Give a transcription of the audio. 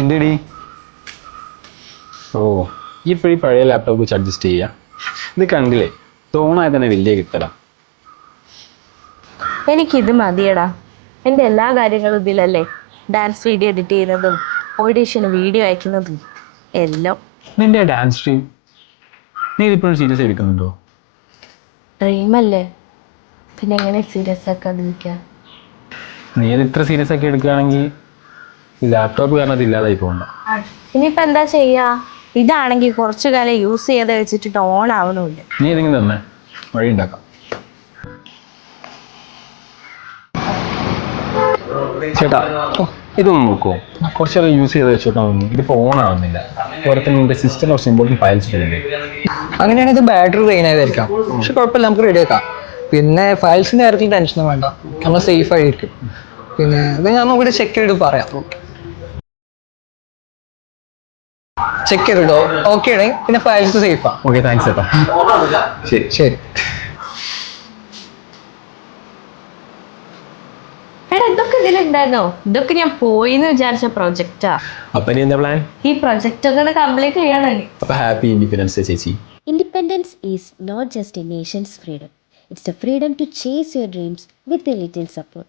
എന്തെടി? ഓ ഈ ഇപ്പോഴീ പഴയ ലാപ്ടോപ്പ് വെച്ച് അഡ്ജസ്റ്റ് ചെയ്യുക. ഇത് കണ്ടില്ലേ, തോണായി തന്നെ വലിയ കിട്ടല. എനിക്കിത് മതിയടാ. എൻ്റെ എല്ലാ കാര്യങ്ങളും ഇതിലല്ലേ. ഡാൻസ് വീഡിയോ എഡിറ്റ് ചെയ്യുന്നതും ഓഡീഷന് വീഡിയോ അയക്കുന്നതും എല്ലാം. നിന്റെ ഡാൻസ് സ്ട്രീം നീ ഇതിപ്പോഴും സീരിയസ് എടുക്കുന്നുണ്ടോ? ഡ്രീമല്ലേ, പിന്നെ എങ്ങനെ സീരിയസ് ആക്കാതിരിക്കുക? നീ അത് ഇത്ര സീരിയസ് ആക്കി എടുക്കുകയാണെങ്കിൽ ലാപ്ടോപ്പ് കാരണം അത് ഇല്ലാതായി പോകണ്ട. ഇനിയിപ്പോൾ എന്താ ചെയ്യുക? ഇതാണെങ്കിൽ കുറച്ചു കാലം യൂസ് ചെയ്ത് വെച്ചിട്ട് ഓൺ ആവുന്നുമില്ല. നീ ഏതെങ്കിലും തന്നെ വഴി ഉണ്ടാക്കാം. ചേട്ടാ ഇതൊന്ന് നോക്കുമോ? കുറച്ചേരം യൂസ് ചെയ്ത് വെച്ചോട്ടാ. ഇതിപ്പോൾ ഓൺ ആവുന്നില്ല. ഓരോരുത്തരും നിന്റെ സിസ്റ്റം കുറച്ച് ഇമ്പോർട്ടൻറ്റ് ഫയൽസ് ചെയ്യുന്നത്. അങ്ങനെയാണെങ്കിൽ ഇത് ബാറ്ററി ഡ്രെയിൻ ആയതായിരിക്കാം. പക്ഷെ കുഴപ്പമില്ല, നമുക്ക് റെഡിയാക്കാം. പിന്നെ ഫയൽസിൻ്റെ കാര്യത്തിൽ ടെൻഷനും വേണ്ട, നമ്മൾ സേഫ് ആയിരിക്കും. പിന്നെ ഇത് ഞാൻ നോക്കിയിട്ട് ചെക്ക് ചെയ്തിട്ട് പറയാം. ചെക്ക് ചെയ്തിട്ടോ ഓക്കെ ആണെങ്കിൽ പിന്നെ ഫയൽസ് സേഫാണ്. ഓക്കെ, താങ്ക്സ് ചേട്ടാ. ശരി ശരി. എടാ, ഇതൊക്കെ ഇതിലുണ്ടായിരുന്നോ? ഇതൊക്കെ ഞാൻ പോയിന്ന് വിചാരിച്ച പ്രൊജക്റ്റാ. അപ്പം ഇനി എന്താ പ്ലാൻ? ഈ പ്രൊജക്റ്റ് ഒക്കെ കംപ്ലീറ്റ് ചെയ്യണം. അപ്പം ഹാപ്പി ഇൻഡിപെൻഡൻസ് ഡേ ചേച്ചി. Independence is not just a nation's freedom, it's the freedom to chase your dreams with a little support.